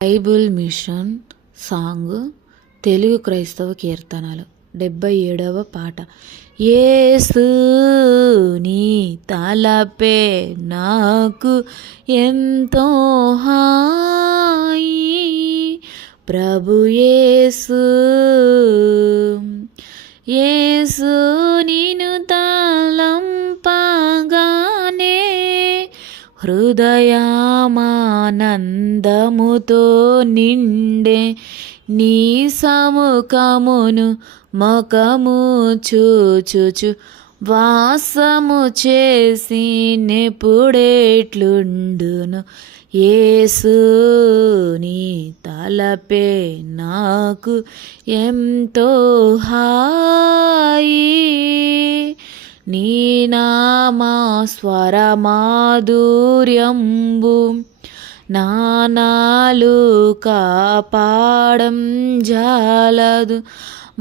Bible machine song Telugu క్రైస్తవ కీర్తనలు 77వ పాట. యేసు నీ తలపే నాకు ఎంతో హాయి, ప్రభు యేసు యేసు నిన్ను తలంపగానే హృదయమానందముతో నిండే, నీ సముఖమును ముఖము చూచుచు వాసము చేసి నెప్పుడేట్లుండును. యేసు నీ తలపే నాకు ఎంతో హాయి, నీ నామా స్వరమాధుర్యంబు కాపాడం జాలదు,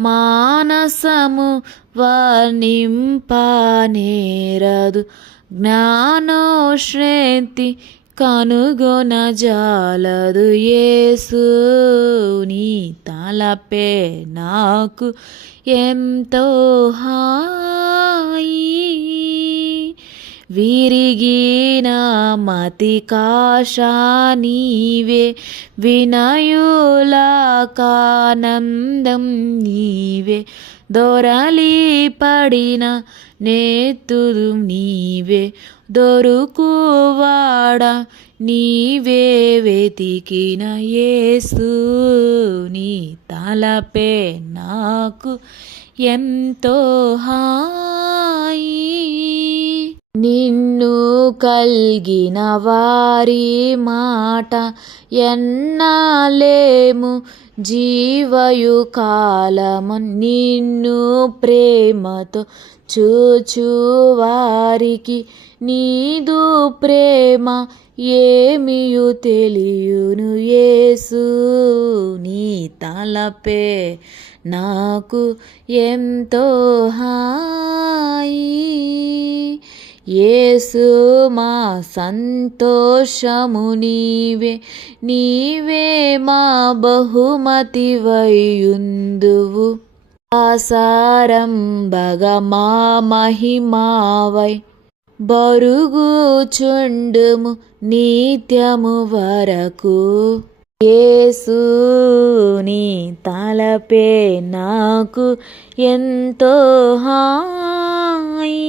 మానసము వర్ణింపనేరదు, జ్ఞానోశ్రేతి కనుగొన జాలదు. యేసు నీ తలపే నాకు ఎంతో హాయి, విరిగిన మతికాశ నీవే, వినయులకానందం నీవే, దొరలి పడిన నేతురు నీవే, దొరుకువాడ నీవే వెతికిన. యేసు నీ తలపే నాకు ఎంతో హాయి, నిన్ను కల్గిన వారి మాట ఎన్నలేము జీవయు కాలము, నిన్ను ప్రేమతో చూచు వారికి నీదు ప్రేమ ఏమియు తెలియును. యేసు నీ తలపే నాకు ఎంతో హాయి, యేసు మా సంతోషము నీవే, నీవే మా బహుమతి వయుందువు, ఆసారంబగా మా మహిమావై బరుగుచుండుము నిత్యము వరకు. యేసు నీ తలపే నాకు ఎంతో హాయి.